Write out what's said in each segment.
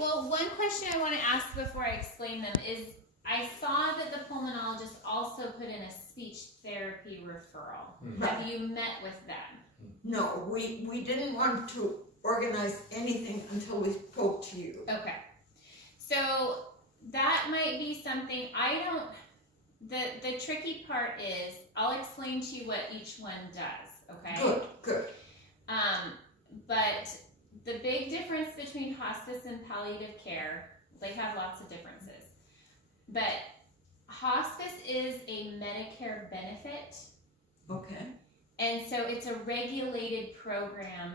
Well, one question I want to ask before I explain them is, I saw that the pulmonologist also put in a speech therapy referral. Have you met with them? No, we didn't want to organize anything until we spoke to you. Okay. So that might be something the tricky part is, I'll explain to you what each one does, okay? Good. But the big difference between hospice and palliative care, they have lots of differences. But hospice is a Medicare benefit. Okay. And so it's a regulated program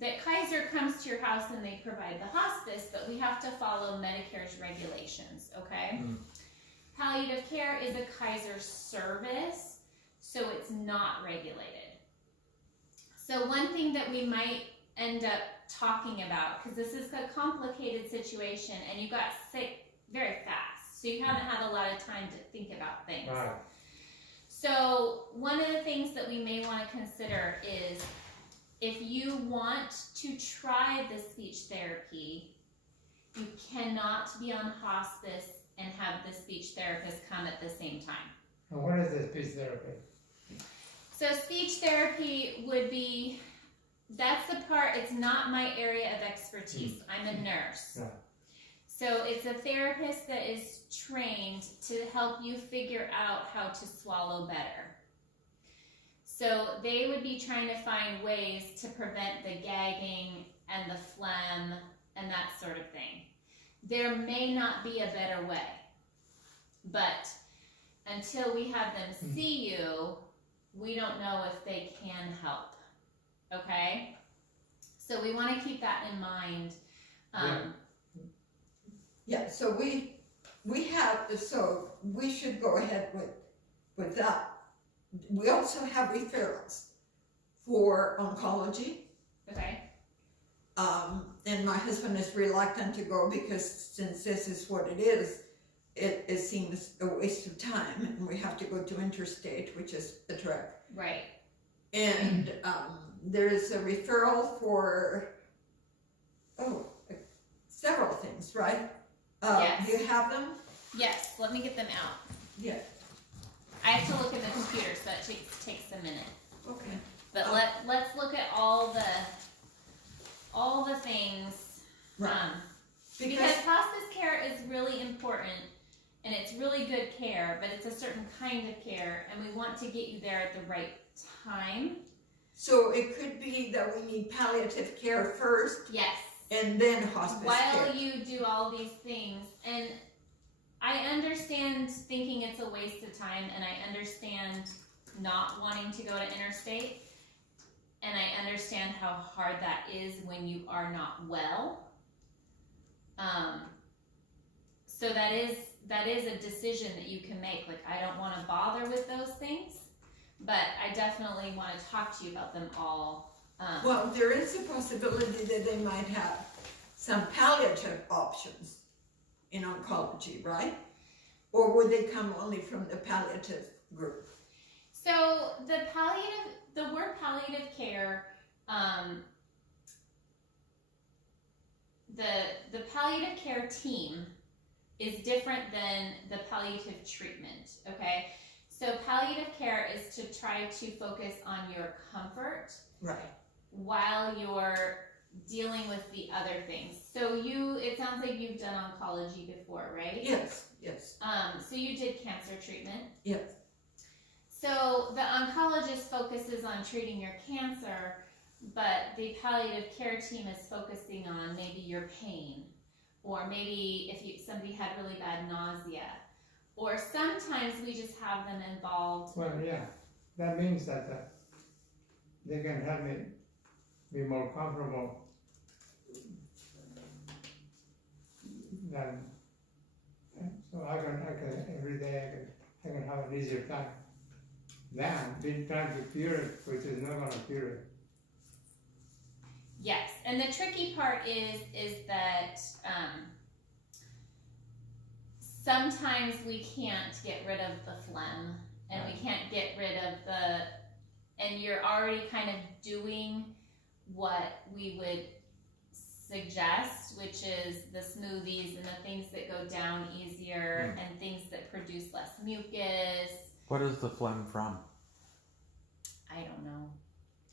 that Kaiser comes to your house and they provide the hospice, but we have to follow Medicare's regulations, okay? Palliative care is a Kaiser service, so it's not regulated. So one thing that we might end up talking about, because this is a complicated situation and you got sick very fast, so you haven't had a lot of time to think about things. Right. So one of the things that we may want to consider is, if you want to try the speech therapy, you cannot be on hospice and have the speech therapist come at the same time. And what is the speech therapy? So speech therapy would be, that's the part, it's not my area of expertise. I'm a nurse. Yeah. So it's a therapist that is trained to help you figure out how to swallow better. So they would be trying to find ways to prevent the gagging and the phlegm and that sort of thing. There may not be a better way, but until we have them see you, we don't know if they can help, okay? So we want to keep that in mind. Yeah, so we should go ahead with that. We also have referrals for oncology. Okay. And my husband is reluctant to go because since this is what it is, it seems a waste of time, and we have to go to interstate, which is a trek. Right. And there is a referral for several things, right? Yes. Do you have them? Yes, let me get them out. Yeah. I have to look in the computer, so that takes a minute. Okay. But let's look at all the things. Right. Because hospice care is really important, and it's really good care, but it's a certain kind of care, and we want to get you there at the right time. So it could be that we need palliative care first. Yes. And then hospice care. While you do all these things, and I understand thinking it's a waste of time, and I understand not wanting to go to interstate, and I understand how hard that is when you are not well. So that is a decision that you can make. Like, I don't want to bother with those things, but I definitely want to talk to you about them all. Well, there is a possibility that they might have some palliative options in oncology, right? Or would they come only from the palliative group? So the word palliative care, the palliative care team is different than the palliative treatment, okay? So palliative care is to try to focus on your comfort. Right. While you're dealing with the other things. So it sounds like you've done oncology before, right? Yes. So you did cancer treatment. Yes. So the oncologist focuses on treating your cancer, but the palliative care team is focusing on maybe your pain, or maybe if somebody had really bad nausea, or sometimes we just have them involved. Well, yeah, that means that they can help me be more comfortable than, so I can every day I can have an easier time than being trying to cure it, which is not going to cure it. Yes, and the tricky part is that sometimes we can't get rid of the phlegm, and we can't get rid of and you're already kind of doing what we would suggest, which is the smoothies and the things that go down easier and things that produce less mucus. What is the phlegm from? I don't know.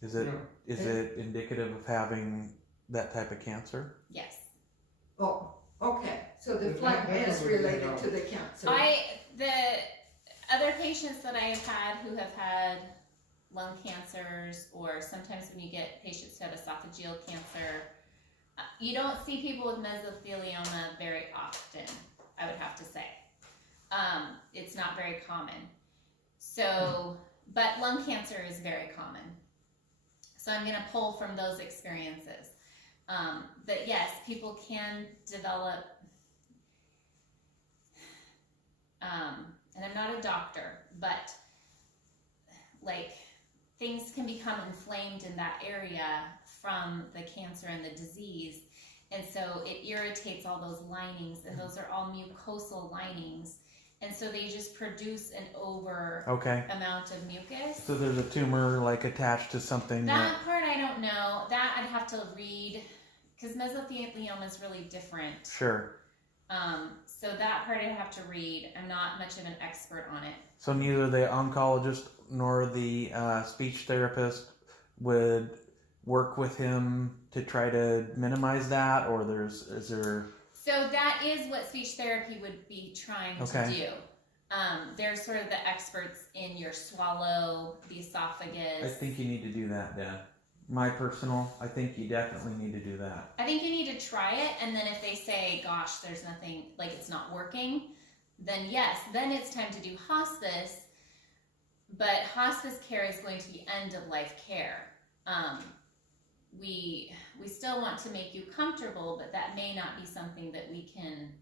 Is it No. is it indicative of having that type of cancer? Yes. Oh, okay, so the That- phlegm that is would be related no. to the cancer. The other patients that I have had who have had lung cancers, or sometimes when you get patients who have esophageal cancer, you don't see people with mesothelioma very often, I would have to say. It's not very common. So, but lung cancer is very common. So I'm gonna pull from those experiences. But yes, people can develop, and I'm not a doctor, but like things can become inflamed in that area from the cancer and the disease. And so it irritates all those linings, and those are all mucosal linings. And so they just produce an over Okay. amount of mucus. So there's a tumor like attached to something That part I don't know. That I'd have to read, because mesothelioma is really different. Sure. So that part I'd have to read. I'm not much of an expert on it. So neither the oncologist nor the speech therapist would work with him to try to minimize that, or is there? So that is what speech therapy would be trying to Okay. do. They're sort of the experts in your swallow, the esophagus. I think you need to do that, Dad. I think you definitely need to do that. I think you need to try it, and then if they say, gosh, there's nothing, like it's not working, then yes, then it's time to do hospice. But hospice care is going to be end of life care. We still want to make you comfortable, but that may not be something that we can.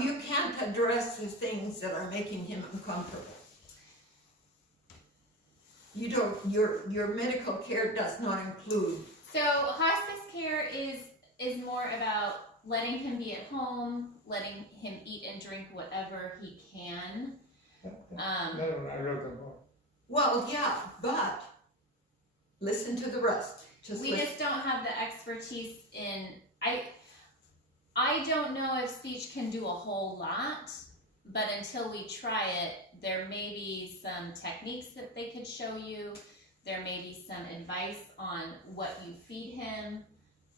You can't address the things that are making him uncomfortable. You don't, your medical care does not include, So hospice care is more about letting him be at home, letting him eat and drink whatever he can. That's what I wrote about. well, yeah, but listen to the rest. We just don't have the expertise in. I don't know if speech can do a whole lot, but until we try it, there may be some techniques that they could show you. There may be some advice on what you feed him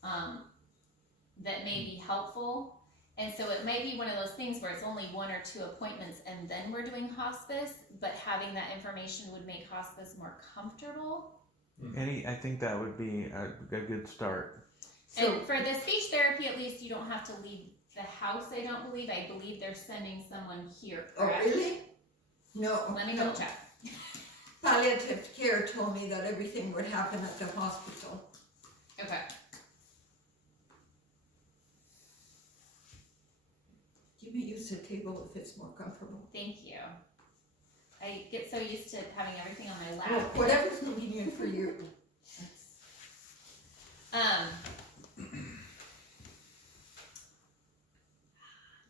that may be helpful. And so it may be one of those things where it's only 1 or 2 appointments and then we're doing hospice, but having that information would make hospice more comfortable. I think that would be a good start. So, And for the speech therapy, at least you don't have to leave the house, I don't believe. I believe they're sending someone here, oh, correct? really? No. Let me no. double check. Palliative care told me that everything would happen at the hospital. Okay. You may use the table if it's more comfortable. Thank you. I get so used to having everything on my Well, lap. whatever's convenient for you.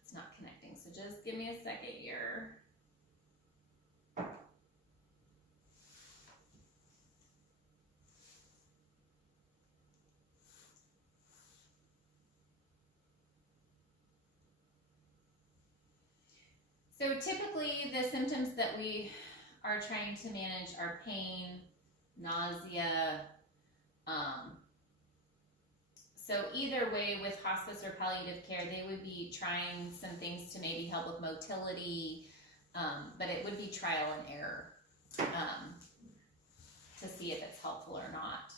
It's not connecting, so just give me a second here. So typically the symptoms that we are trying to manage are pain, nausea. So either way, with hospice or palliative care, they would be trying some things to maybe help with motility, but it would be trial and error to see if it's helpful or not.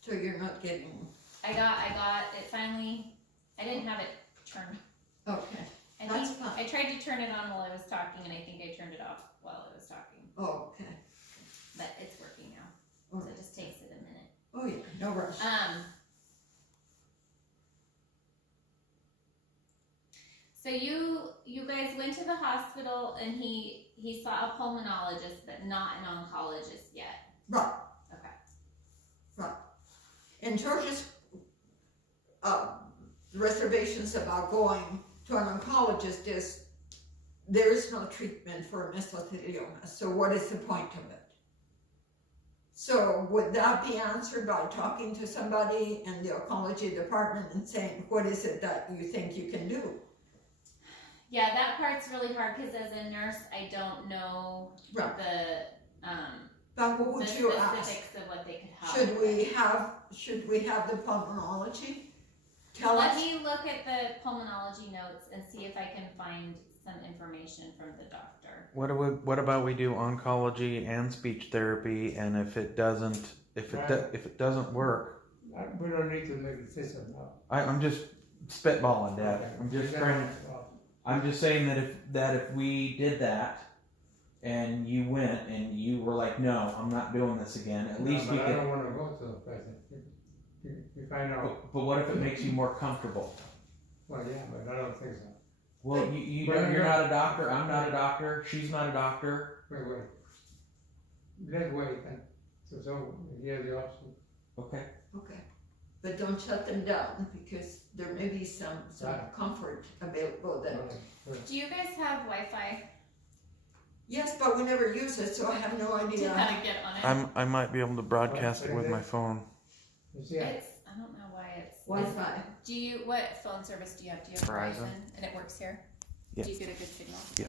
So you're not getting, I got it finally. I didn't have it turned. okay, I that's think fine. I tried to turn it on while I was talking, and I think I turned it off while I was talking. Oh, okay. But it's working now, All so right. it just takes it a minute. Oh, yeah, no rush. So you guys went to the hospital, and he saw a pulmonologist, but not an oncologist yet. Right, Okay. right. And George's reservations about going to an oncologist is there is no treatment for mesothelioma, so what is the point of it? So would that be answered by talking to somebody in the oncology department and saying, what is it that you think you can do? Yeah, that part's really hard because as a nurse, I don't know Right. the But what would you ask? specifics of what they could help. Should we have the pulmonology tell Let us? me look at the pulmonology notes and see if I can find some information from the doctor. What about we do oncology and speech therapy, and if it doesn't work, We don't need to make a decision now. I'm just spitballing, Dad. Okay. I'm just Yeah, trying. well, I'm just saying that if we did that, and you went and you were like, no, I'm not doing this again. At least no, we but I could. don't wanna go to the president. If I know, But what if it makes you more comfortable? well, yeah, but I don't think so. Well, you're not a doctor. I'm not a doctor. She's not a doctor. Wait. Let's wait and, so hear the option. Okay. Okay, but don't shut them down because there may be some Right. comfort available that. Right. Do you guys have Wi-Fi Yes, but we never use it, so I have no to idea. kind of get on it? I might be able to broadcast it with my phone. You see, It's I don't know why it's. Wi-Fi. Do you what phone service do you have? Do you have Verizon. Verizon and it works here? Yeah. Do you get a good signal? Yeah.